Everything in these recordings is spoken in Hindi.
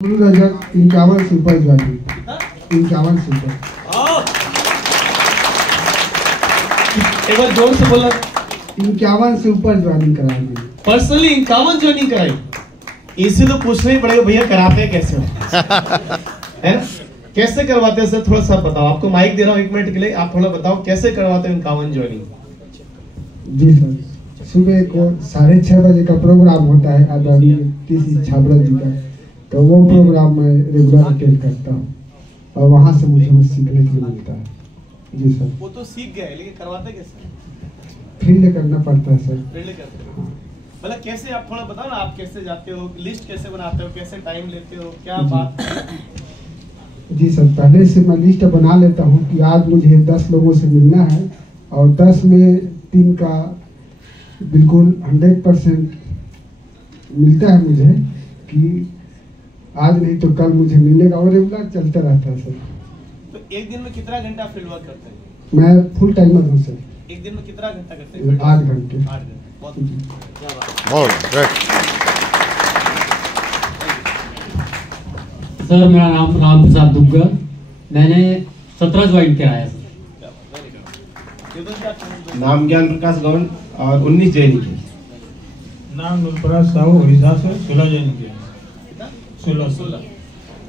51 सुपर ज्वाइनिंग 51 सुपर। एक बार जोर से बोला। 51 सुपर ज्वाइनिंग कराएंगे। पर्सनली 51 ज्वाइनिंग कराई। इसे तो पूछना ही पड़ेगा भैया कराते कैसे हो है ना? कैसे करवाते हैं सर, थोड़ा सा बताओ। आपको माइक दे रहा हूँ 1 मिनट के लिए, आप थोड़ा बताओ कैसे करवाते हैं 51 ज्वाइनिंग। जी सर, सुबह को 6:30 बजे का प्रोग्राम होता है आदरणीय टीसी छाबड़ा जी का, तो वो प्रोग्राम मैं रेगुलर अटेंड करता हूँ और वहाँ से मुझे सीखने के लिए मिलता है। जी सर। वो तो सीख गए, लेकिन करवाते कैसे? फील्ड करना पड़ता है सर। फील्ड करते हो मतलब कैसे, आप थोड़ा बताओ ना, आप कैसे जाते हो, लिस्ट कैसे बनाते हो, कैसे टाइम लेते हो, क्या बात? जी सर, पहले से मैं लिस्ट बना लेता हूँ कि आज मुझे 10 लोगों से मिलना है और 10 में 3 का बिल्कुल 100% मिलता है मुझे कि आज नहीं तो कल मुझे मिलेगा, और रेगुलर चलता रहता है सर। तो एक दिन में कितना घंटा फील्ड वर्क करते हैं? मैं फुल टाइमर हूँ सर। एक दिन में कितना घंटा करते हैं? 8 घंटे। 8 घंटे, बहुत क्या बात। सर मेरा नाम राम प्रसाद दुग्गा, मैंने 17 ज्वाइन किया है सर। नाम ज्ञान प्रकाश गौड़ और 19 ज्वाइन किया। नाम नूरपराज साहू उड़ीसा से 16 ज्वाइन किया। 16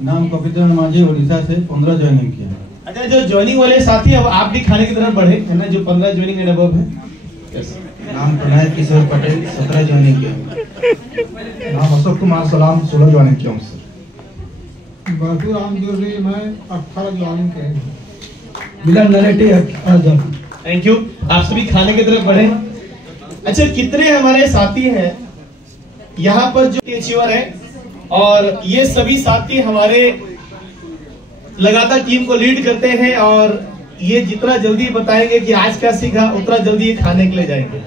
नाम कपितरण माझी उड़ीसा से 15 ज्वाइनिंग किया। अच्छा, जो ज्वाइनिंग वाले साथी अब आप भी खाने की तरफ बढ़े है ना, जो 15 ज्वाइनिंग एंड अबव है। नाम प्रणय किशोर पटेल 17 ज्वाइनिंग किया। नाम अशोक कुमार सलाम 16 ज्वाइनिंग किया हूँ सर। बाबू राम जोरी मैं 18 ज्वाइनिंग किया। मिलन नरेटी आजम। थैंक यू, आप सभी खाने की तरफ बढ़े। अच्छा, कितने हमारे साथी हैं यहाँ पर जो अचीवर है, और ये सभी साथी हमारे लगातार टीम को लीड करते हैं, और ये जितना जल्दी बताएंगे कि आज क्या सीखा उतना जल्दी ये खाने के लिए जाएंगे।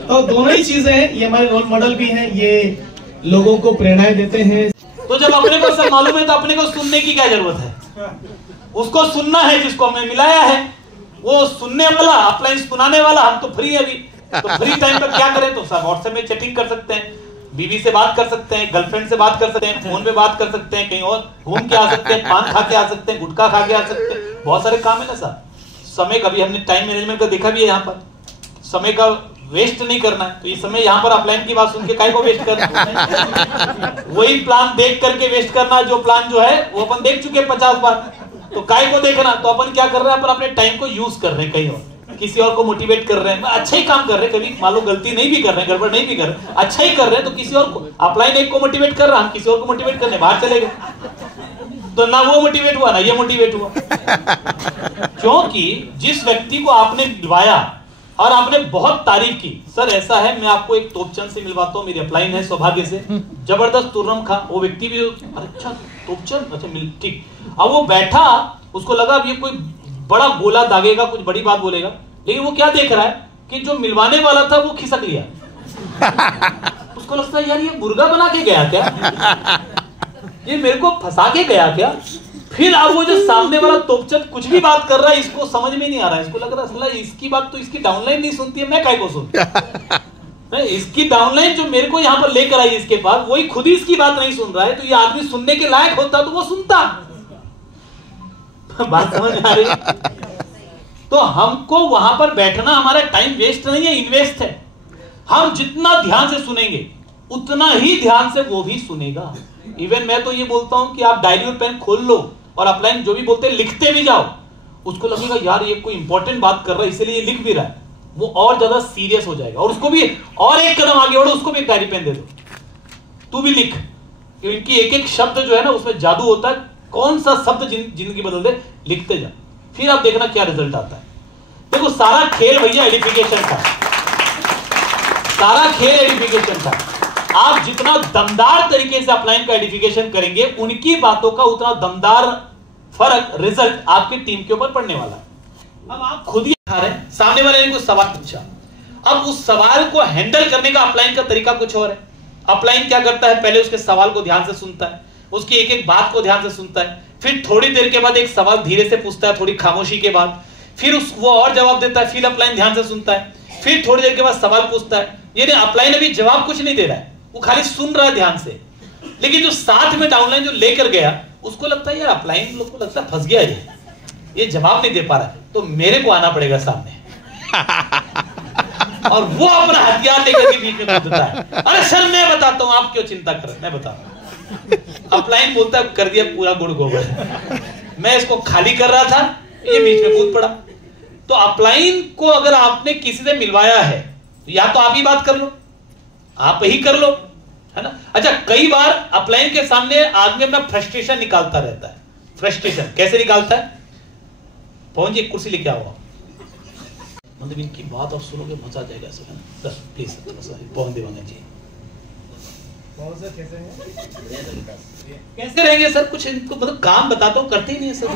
तो दोनों ही चीजें हैं, ये हमारे रोल मॉडल भी हैं, ये लोगों को प्रेरणाएं देते हैं। तो जब अपने को सब मालूम है तो अपने को सुनने की क्या जरूरत है? उसको सुनना है जिसको हमने मिलाया है, वो सुनने वाला, अपलाइन सुनाने वाला। हम तो फ्री है अभी, तो फ्री टाइम पर क्या करें? तो सब व्हाट्सएप में चैटिंग कर सकते हैं, बीवी से बात कर सकते हैं, गर्लफ्रेंड से बात कर सकते हैं, फोन पे बात कर सकते हैं, कहीं और घूम के आ सकते हैं, पान खा के आ सकते हैं, गुटखा खा के आ सकते हैं, बहुत सारे काम है ना सर। समय का भी हमने टाइम मैनेजमेंट का देखा भी है, यहाँ पर समय का वेस्ट नहीं करना है। तो ये समय यहाँ पर अपलाइन की बात सुन के काहे को वेस्ट करना? वही प्लान देख करके वेस्ट करना, जो प्लान जो है वो अपन देख चुके 50 बार, तो काहे को देखना? तो अपन क्या कर रहे हैं, अपन अपने टाइम को यूज कर रहे हैं, कहीं और किसी और को मोटिवेट कर रहे हैं। अच्छा ही काम कर रहे हैं, कभी मान लो गलती नहीं भी कर रहे हैं, गड़बड़ नहीं भी कर रहे, अच्छा ही कर रहे हैं, तो किसी और को अपलाइन एक को मोटिवेट कर रहा, हम किसी और को मोटिवेट करने बाहर चले गए, तो ना वो मोटिवेट हुआ ना ये मोटिवेट हुआ। क्योंकि जिस व्यक्ति को आपने मिलवाया और आपने बहुत तारीफ की, सर ऐसा है, मैं आपको एक तोपचंद से मिलवाता हूँ, मेरी अपलाइन है सौभाग्य से, जबरदस्त तुर्रम खा, वो व्यक्ति भी अच्छा तोपचंद, अच्छा मिल ठीक। अब वो बैठा, उसको लगा अब ये कोई बड़ा गोला दागेगा, कुछ बड़ी बात बोलेगा, लेकिन वो क्या देख रहा है कि जो मिलवाने वाला था वो खिसक लिया। उसको लगता है यार ये मुर्गा बना के गया क्या, ये मेरे को फंसा के गया क्या? फिर अब वो जो सामने वाला तोपचंद कुछ भी बात कर रहा है, इसको समझ में नहीं आ रहा है, इसको लग रहा है इसकी बात तो इसकी डाउनलाइन नहीं सुनती है, मैं काहे को सुन इसकी डाउनलाइन जो मेरे को यहाँ पर लेकर आई इसके पास, वही खुद ही इसकी बात नहीं सुन रहा है। तो ये आदमी सुनने के लायक होता तो वो सुनता। बात समझ आ रही? तो हमको वहां पर बैठना हमारा टाइम वेस्ट नहीं है, इन्वेस्ट है। हम जितना ध्यान से सुनेंगे उतना ही ध्यान से वो भी सुनेगा। इवन मैं तो ये बोलता हूं कि आप डायरी और पेन खोल लो और अपलाइन जो भी बोलते हैं लिखते भी जाओ, उसको लगेगा यार ये कोई इंपॉर्टेंट बात कर रहा है इसलिए ये लिख भी रहा है, वो और ज्यादा सीरियस हो जाएगा, और उसको भी और एक कदम आगे बढ़ो, उसको भी एक डायरी पेन दे दो, तू भी लिख। इनकी एक एक शब्द जो है ना उसमें जादू होता है, कौन सा शब्द जिंदगी बदल दे, लिखते जा, फिर आप देखना क्या रिजल्ट आता है। देखो सारा खेल भैया एडिफिकेशन था, सारा खेल एडिफिकेशन था। आप जितना दमदार तरीके से अपलाइन का एडिफिकेशन करेंगे, उनकी बातों का उतना दमदार फर्क रिजल्ट आपकी टीम के ऊपर पड़ने वाला है। अब आप खुद ही खा रहे हैं, सामने वाले ने कुछ सवाल पूछा, अब उस सवाल को हैंडल करने का अपलाइन का तरीका कुछ और है। अपलाइन क्या करता है, पहले उसके सवाल को ध्यान से सुनता है, उसकी एक एक बात को ध्यान से सुनता है, फिर थोड़ी देर के बाद एक सवाल धीरे से पूछता है, थोड़ी खामोशी के बाद, फिर वो और जवाब देता है, फिर अपलाइन ध्यान से सुनता है, फिर थोड़ी देर के बाद सवाल पूछता है। ये अपलाइन अभी जवाब कुछ नहीं दे रहा है, वो खाली सुन रहा है ध्यान से, लेकिन जो साथ में डाउनलाइन जो लेकर गया उसको लगता है यार अपलाइन लोग को लगता है फंस गया ये जवाब नहीं दे पा रहा है, तो मेरे को आना पड़ेगा सामने और वो अपना हथियार लेकर के बीच में कूदता है। अरे सर मैं बताता हूं, आप क्यों चिंता कर रहे हैं, मैं बताता हूं। अपलाइन बोलता है कर दिया पूरा गुड़ गोबर, मैं इसको खाली कर रहा था, ये बीच में कूद पड़ा। तो अपलाइन को अगर आपने किसी से मिलवाया है तो या तो आप ही बात कर लो, आप ही कर लो, है ना। अच्छा, कई बार अपलाइन के सामने आदमी अपना फ्रस्ट्रेशन निकालता रहता है। फ्रस्ट्रेशन कैसे निकालता है? पहुंच जी कुर्सी लेके आओ, मतलब इनकी बात आप सुनोगे मजा आ जाएगा सर, सर प्लीज पहुंच देवांगे जी। कैसे रहेंगे सर? कुछ इनको मतलब काम बताता हूँ, करते ही नहीं है सर।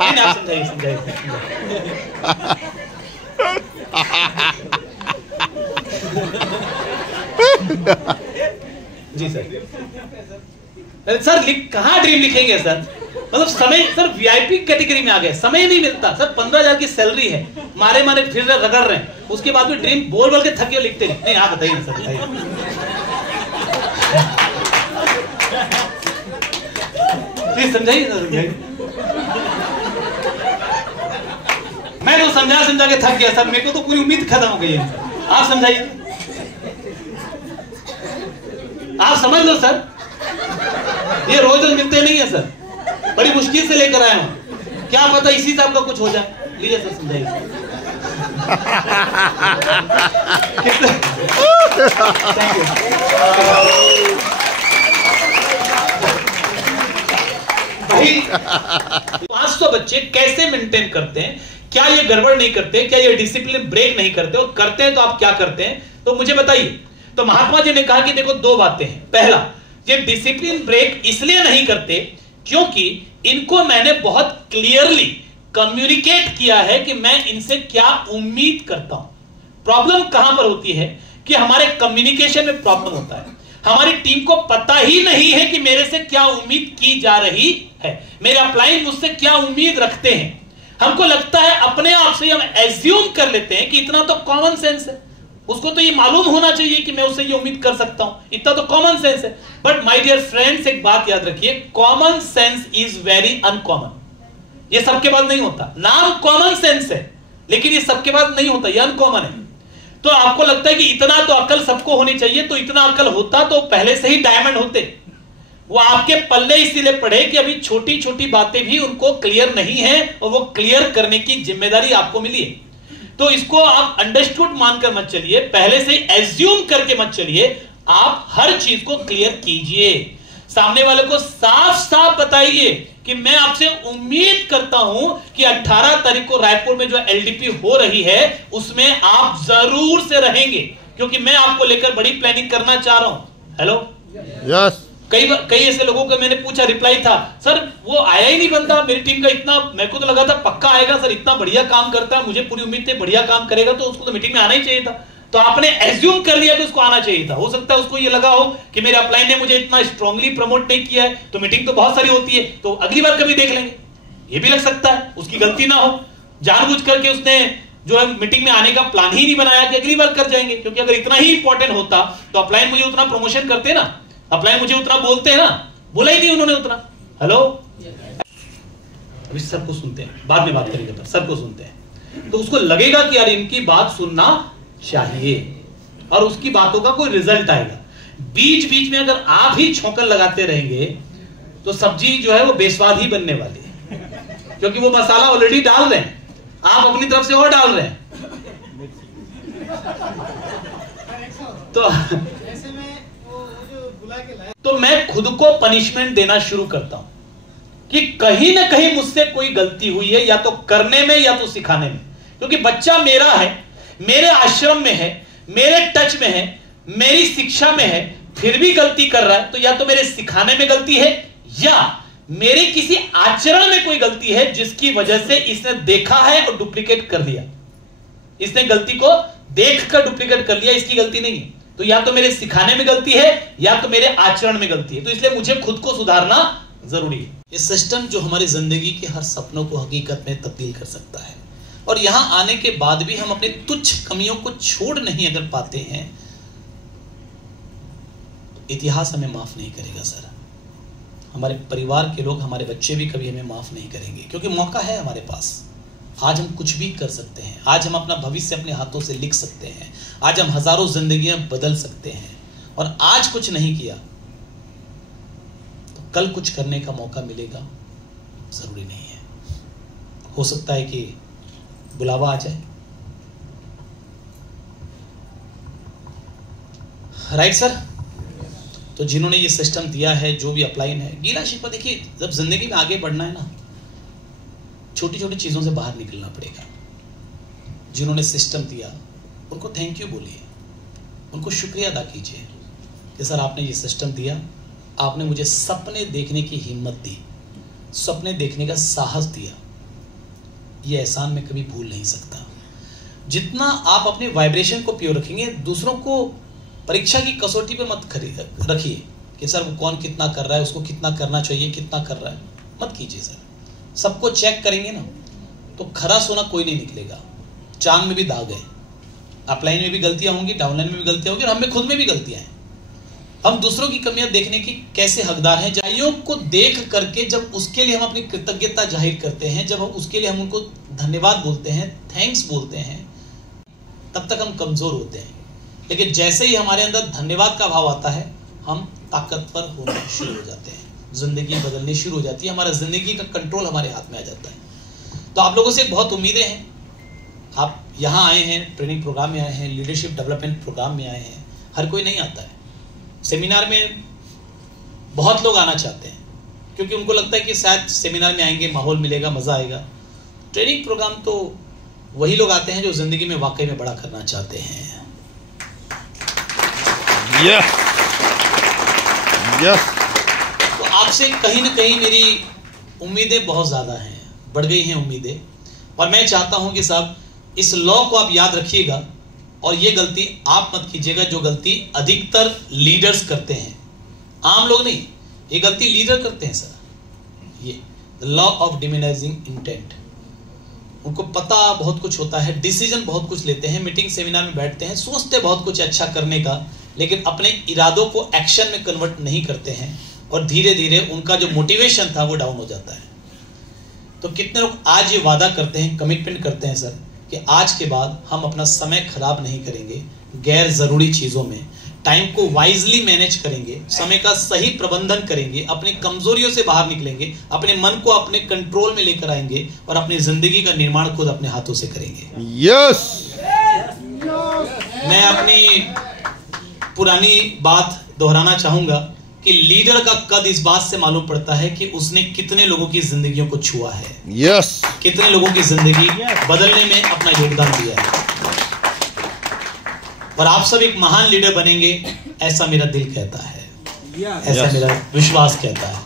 नहीं आप समझाइए समझाइए जी सर। सर कहाँ ड्रीम लिखेंगे सर? मतलब समय सर वीआईपी कैटेगरी में आ गए, समय नहीं मिलता सर। 15,000 की सैलरी है, मारे मारे फिर रगड़ रहे हैं, उसके बाद भी ड्रीम बोल बोल के थके हो लिखते नहीं। आप बताइए सर, बताइए। प्लीज समझाइए सर, समझाइए। मैं तो समझा समझा के थक गया सर, मेरे को तो पूरी उम्मीद खत्म हो गई है। आप समझाइए, आप समझ लो सर, ये रोज रोज मिलते नहीं है सर, बड़ी मुश्किल से लेकर आया हूं, क्या पता इसी से आपका कुछ हो जाए। लीजिए सर समझाइए। भाई 500 बच्चे कैसे मेंटेन करते हैं? क्या ये गड़बड़ नहीं करते? क्या ये डिसिप्लिन ब्रेक नहीं करते? और करते हैं तो आप क्या करते हैं, तो मुझे बताइए। तो महात्मा जी ने कहा कि देखो दो बातें हैं। पहला, ये डिसिप्लिन ब्रेक इसलिए नहीं करते क्योंकि इनको मैंने बहुत क्लियरली कम्युनिकेट किया है कि मैं इनसे क्या उम्मीद करता हूं। प्रॉब्लम कहां पर होती है कि हमारे कम्युनिकेशन में प्रॉब्लम होता है। हमारी टीम को पता ही नहीं है कि मेरे से क्या उम्मीद की जा रही है, मेरे अपलाइन मुझसे क्या उम्मीद रखते हैं। हमको लगता है अपने आप से हम एज्यूम कर लेते हैं कि इतना तो कॉमन सेंस है, उसको तो ये मालूम होना चाहिए कि मैं उससे ये उम्मीद कर सकता हूं, इतना तो कॉमन सेंस है। बट माय डियर फ्रेंड्स, एक बात याद रखिए, common sense is very uncommon. ये सबके पास नहीं होता। नाम कॉमन सेंस है लेकिन ये सबके पास नहीं होता, ये अनकॉमन है। तो आपको लगता है कि इतना तो अकल सबको होनी चाहिए, तो इतना अकल होता तो पहले से ही डायमंड होते। वो आपके पल्ले इसीलिए पड़े कि अभी छोटी छोटी बातें भी उनको क्लियर नहीं है और वो क्लियर करने की जिम्मेदारी आपको मिली है। तो इसको आप अंडरस्टूड मानकर मत चलिए, पहले से एज्यूम करके मत चलिए, आप हर चीज को क्लियर कीजिए। सामने वाले को साफ साफ बताइए कि मैं आपसे उम्मीद करता हूं कि 18 तारीख को रायपुर में जो एलडीपी हो रही है उसमें आप जरूर से रहेंगे, क्योंकि मैं आपको लेकर बड़ी प्लानिंग करना चाह रहा हूं। Hello yes. कई ऐसे लोगों को मैंने पूछा, रिप्लाई था, सर वो आया ही नहीं बंदा मेरी टीम का, इतना मेरे को तो लगा था पक्का आएगा सर, इतना बढ़िया काम करता है, मुझे पूरी उम्मीद थी बढ़िया काम करेगा तो उसको तो मीटिंग में आना ही चाहिए था। तो आपने एज्यूम कर लिया कि उसको आना चाहिए था। हो सकता है उसको ये लगा हो कि मेरे अपलाइन ने मुझे इतना स्ट्रांगली प्रमोट नहीं किया है, तो मीटिंग तो बहुत सारी होती है, तो अगली बार कभी देख लेंगे। ये भी लग सकता है उसकी गलती ना हो, जानबूझ करके उसने जो है मीटिंग में आने का प्लान ही नहीं बनाया कि अगली बार कर जाएंगे। क्योंकि अगर इतना ही इंपॉर्टेंट होता तो अपलाइन मुझे उतना प्रमोशन करते ना, अपलाइन मुझे उतना बोलते हैं ना, बोला ही नहीं उन्होंने उतना। हेलो, अभी सर को सुनते हैं, बाद में बात करेंगे, सर को सुनते हैं तो उसको लगेगा कि यार इनकी बात सुनना चाहिए और उसकी बातों का कोई रिजल्ट आएगा। बीच बीच में अगर आप ही छौंकन लगाते रहेंगे तो सब्जी जो है वो बेस्वाद ही बनने वाली है, क्योंकि वो मसाला ऑलरेडी डाल रहे हैं, आप अपनी तरफ से और डाल रहे हैं। तो मैं खुद को पनिशमेंट देना शुरू करता हूं कि कहीं ना कहीं मुझसे कोई गलती हुई है, या तो करने में या तो सिखाने में। क्योंकि बच्चा मेरा है, मेरे आश्रम में है, मेरे टच में है, मेरी शिक्षा में है, फिर भी गलती कर रहा है, तो या तो मेरे सिखाने में गलती है या मेरे किसी आचरण में कोई गलती है जिसकी वजह से इसने देखा है और डुप्लीकेट कर लिया। इसने गलती को देखकर डुप्लीकेट कर लिया, इसकी गलती नहीं है। तो या तो मेरे सिखाने में गलती है या तो मेरे आचरण में गलती है। तो इसलिए मुझे खुद को सुधारना जरूरी है। ये सिस्टम जो हमारी जिंदगी के हर सपनों को हकीकत में तब्दील कर सकता है और यहां आने के बाद भी हम अपने तुच्छ कमियों को छोड़ नहीं अगर पाते हैं, इतिहास हमें माफ नहीं करेगा सर। हमारे परिवार के लोग, हमारे बच्चे भी कभी हमें माफ नहीं करेंगे, क्योंकि मौका है हमारे पास। आज हम कुछ भी कर सकते हैं, आज हम अपना भविष्य अपने हाथों से लिख सकते हैं, आज हम हजारों जिंदगियां बदल सकते हैं। और आज कुछ नहीं किया तो कल कुछ करने का मौका मिलेगा, जरूरी नहीं है। हो सकता है कि बुलावा आ जाए। Right sir? तो जिन्होंने ये सिस्टम दिया है, जो भी अप्लाइन है, गीला शिकवा, देखिए जब जिंदगी में आगे बढ़ना है ना, छोटी छोटी चीजों से बाहर निकलना पड़ेगा। जिन्होंने सिस्टम दिया उनको थैंक यू बोलिए, उनको शुक्रिया अदा कीजिए कि सर आपने ये सिस्टम दिया, आपने मुझे सपने देखने की हिम्मत दी, सपने देखने का साहस दिया। ये एहसान मैं कभी भूल नहीं सकता। जितना आप अपने वाइब्रेशन को प्योर रखेंगे, दूसरों को परीक्षा की कसौटी पे मत रखिए कि सर वो कौन कितना कर रहा है, उसको कितना करना चाहिए, कितना कर रहा है, मत कीजिए सर। सबको चेक करेंगे ना तो खरा सोना कोई नहीं निकलेगा। चांद में भी दाग है, अपलाइन में भी गलतियां होंगी, डाउनलाइन में भी गलतियां होंगी, और हम में खुद में भी गलतियां हैं। हम दूसरों की कमियां देखने की कैसे हकदार हैं? जाइयों को देख करके जब उसके लिए हम अपनी कृतज्ञता जाहिर करते हैं, जब हम उसके लिए हम उनको धन्यवाद बोलते हैं, थैंक्स बोलते हैं, तब तक हम कमजोर होते हैं। लेकिन जैसे ही हमारे अंदर धन्यवाद का भाव आता है, हम ताकतवर होना शुरू हो जाते हैं, जिंदगी बदलनी शुरू हो जाती है, हमारा जिंदगी का कंट्रोल हमारे हाथ में आ जाता है। तो आप लोगों से बहुत उम्मीदें हैं। आप यहाँ आए हैं, ट्रेनिंग प्रोग्राम में आए हैं, लीडरशिप डेवलपमेंट प्रोग्राम में आए हैं। हर कोई नहीं आता है सेमिनार में। बहुत लोग आना चाहते हैं क्योंकि उनको लगता है कि शायद सेमिनार में आएंगे, माहौल मिलेगा, मजा आएगा। ट्रेनिंग प्रोग्राम तो वही लोग आते हैं जो जिंदगी में वाकई में बड़ा करना चाहते हैं। तो आपसे कहीं ना कहीं मेरी उम्मीदें बहुत ज्यादा हैं, बढ़ गई हैं उम्मीदें। और मैं चाहता हूं कि साहब इस लॉ को आप याद रखिएगा, और ये गलती आप मत कीजिएगा जो गलती अधिकतर लीडर्स करते हैं। आम लोग नहीं, ये गलती लीडर करते हैं सर। ये द लॉ ऑफ डिमिनाइजिंग इंटेंट। उनको पता बहुत कुछ होता है, डिसीजन बहुत कुछ लेते हैं, मीटिंग सेमिनार में बैठते हैं, सोचते बहुत कुछ अच्छा करने का, लेकिन अपने इरादों को एक्शन में कन्वर्ट नहीं करते हैं, और धीरे धीरे उनका जो मोटिवेशन था वो डाउन हो जाता है। तो कितने लोग आज ये वादा करते हैं, कमिटमेंट करते हैं सर कि आज के बाद हम अपना समय खराब नहीं करेंगे गैर जरूरी चीजों में, टाइम को वाइजली मैनेज करेंगे, समय का सही प्रबंधन करेंगे, अपनी कमजोरियों से बाहर निकलेंगे, अपने मन को अपने कंट्रोल में लेकर आएंगे, और अपनी जिंदगी का निर्माण खुद अपने हाथों से करेंगे। यस। मैं अपनी पुरानी बात दोहराना चाहूंगा कि लीडर का कद इस बात से मालूम पड़ता है कि उसने कितने लोगों की जिंदगियों को छुआ है, कितने लोगों की जिंदगी बदलने में अपना योगदान दिया है। और आप सब एक महान लीडर बनेंगे, ऐसा मेरा दिल कहता है, ऐसा मेरा विश्वास कहता है।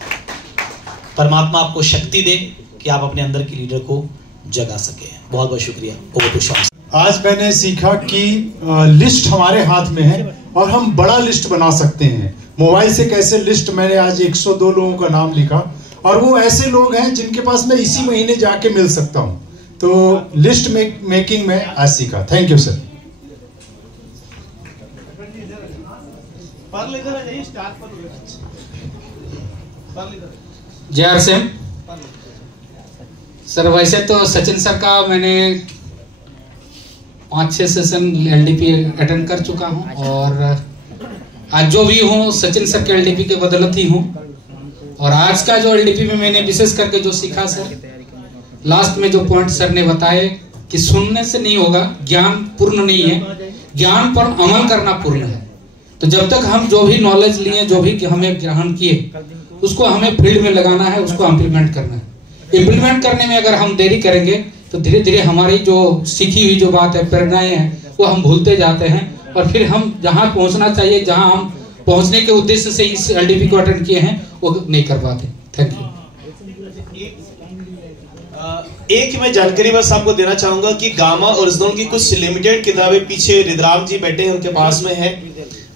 परमात्मा आपको शक्ति दे कि आप अपने अंदर की लीडर को जगा सके। बहुत बहुत शुक्रिया। Over to Shaun. आज मैंने सीखा कि लिस्ट हमारे हाथ में है और हम बड़ा लिस्ट बना सकते हैं। मोबाइल से कैसे लिस्ट, मैंने आज 102 लोगों का नाम लिखा, और वो ऐसे लोग हैं जिनके पास मैं इसी महीने जाके मिल सकता हूं। तो लिस्ट मेकिंग में आज सीखा। Thank you sir. जय आर सेम सर। वैसे तो सचिन सर का मैंने 5-6 सेशन एलडीपी अटेंड कर चुका हूं, और आज जो भी हूँ सचिन सर के एलडीपी के बदौलत ही हूँ। और आज का जो एलडीपी में मैंने विशेष करके जो सीखा सर, लास्ट में जो पॉइंट सर ने बताए कि सुनने से नहीं होगा, ज्ञान पूर्ण नहीं है, ज्ञान पर अमल करना पूर्ण है। तो जब तक हम जो भी नॉलेज लिए, जो भी हमें ग्रहण किए, उसको हमें फील्ड में लगाना है, उसको इम्प्लीमेंट करना है। इम्प्लीमेंट करने में अगर हम देरी करेंगे तो धीरे धीरे हमारी जो सीखी हुई जो बात है, प्रेरणाएं हैं, वो हम भूलते जाते हैं, और फिर हम जहां पहुंचना चाहिए, जहां हम पहुंचने के उद्देश्य से इस एलडीपी को अटेंड किए हैं, वो नहीं कर पाते। Thank you. एक मैं जानकारी बस आपको देना चाहूंगा कि गामा ओरिजिनल की कुछ लिमिटेड किताबें पीछे रिद्राम जी बैठे हैं, उनके पास में है,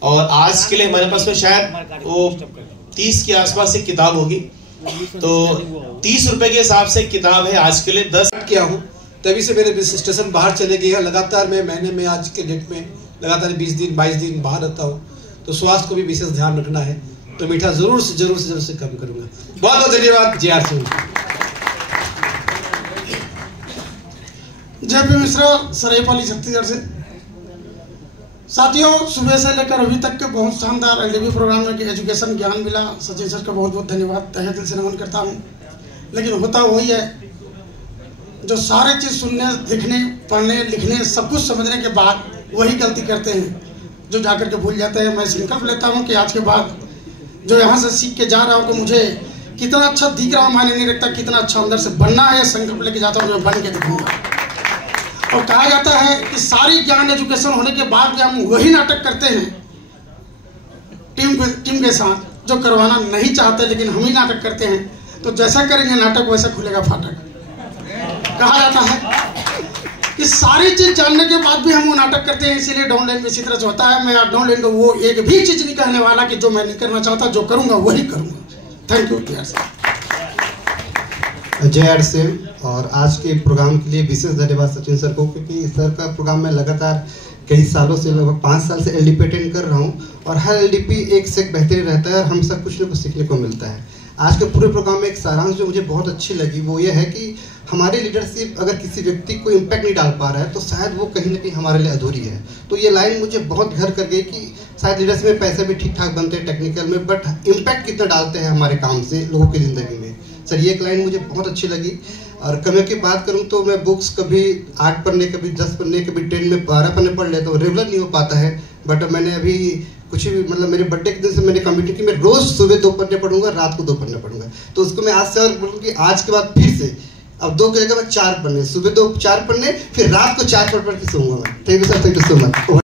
और आज के लिए हमारे पास में शायद वो 30 के आसपास एक किताब होगी। तो 30 रुपए के हिसाब से किताब है। आज के लिए 10 किया हूँ, तभी से मेरे स्टेशन बाहर चले गए हैं। लगातार मैं महीने में आज के डेट में लगातार 20 दिन 22 दिन बाहर रहता हूँ, तो स्वास्थ्य को भी विशेष ध्यान रखना है। तो मीठा जरूर से कम करूंगा। बहुत बहुत धन्यवाद। JR सिंह। जय पी मिश्रा, सरायपाली छत्तीसगढ़ से। साथियों, सुबह से लेकर अभी तक के बहुत शानदार LDP प्रोग्राम में एजुकेशन ज्ञान मिला। सचिन सर का बहुत बहुत धन्यवाद, तहे दिल से नमन करता हूँ। लेकिन होता वही है, जो सारे चीज़ सुनने, लिखने, पढ़ने, लिखने, सब कुछ समझने के बाद वही गलती करते हैं, जो जाकर के भूल जाते हैं। मैं संकल्प लेता हूँ कि आज के बाद जो यहाँ से सीख के जा रहा हूँ कि मुझे कितना अच्छा दिख रहा हूँ मायने नहीं रखता, कितना अच्छा अंदर से बनना है, संकल्प लेके जाता हूँ, मैं बन के दिखूंगा। और कहा जाता है कि सारी ज्ञान एजुकेशन होने के बाद भी हम वही नाटक करते हैं टीम के साथ, जो करवाना नहीं चाहते, लेकिन हम ही नाटक करते हैं। तो जैसा करेंगे नाटक वैसा खुलेगा फाटक। कहा जाता है कि सारी चीज जानने के बाद भी हम वो नाटक करते हैं, इसीलिए डाउनलाइन में इसी तरह से होता है। मैं डाउनलाइन को वो एक भी चीज नहीं कहने वाला कि जो मैं नहीं करना चाहता, जो करूंगा वही करूंगा। Thank you. JR सिंह। और आज के प्रोग्राम के लिए विशेष धन्यवाद सचिन सर को, क्योंकि सर का प्रोग्राम में लगातार कई सालों से, लगभग 5 साल से LDP अटेंड कर रहा हूँ, और हर LDP एक से एक बेहतर रहता है और हम सब कुछ न कुछ सीखने को मिलता है। आज के पूरे प्रोग्राम में एक सारांश जो मुझे बहुत अच्छी लगी वो ये है कि हमारी लीडरशिप अगर किसी व्यक्ति को इम्पैक्ट नहीं डाल पा रहा है तो शायद वो कहीं ना कहीं हमारे लिए अधूरी है। तो ये लाइन मुझे बहुत घर कर गई कि शायद लीडरशिप में पैसे भी ठीक ठाक बनते हैं टेक्निकल में, बट इम्पैक्ट कितना डालते हैं हमारे काम से लोगों की ज़िंदगी में। सर, ये एक लाइन मुझे बहुत अच्छी लगी। और कमियों की बात करूं तो मैं बुक्स कभी 8 पन्ने, कभी 10 पन्ने, कभी 10 में 12 पन्ने पढ़ लेता हूँ। रेगुलर नहीं हो पाता है, बट मैंने अभी कुछ भी, मतलब मेरे बर्थडे के दिन से मैंने कमिट की मैं रोज सुबह 2 पन्ने पढ़ूंगा, रात को 2 पन्ने पढ़ूंगा। तो उसको मैं आज से और बोलूँ कि आज के बाद फिर से अब 2 की जगह मैं 4 पन्ने, सुबह 4 पन्ने, फिर रात को 4 पढ़ के सोऊंगा मैं। Thank you sir, thank you so much.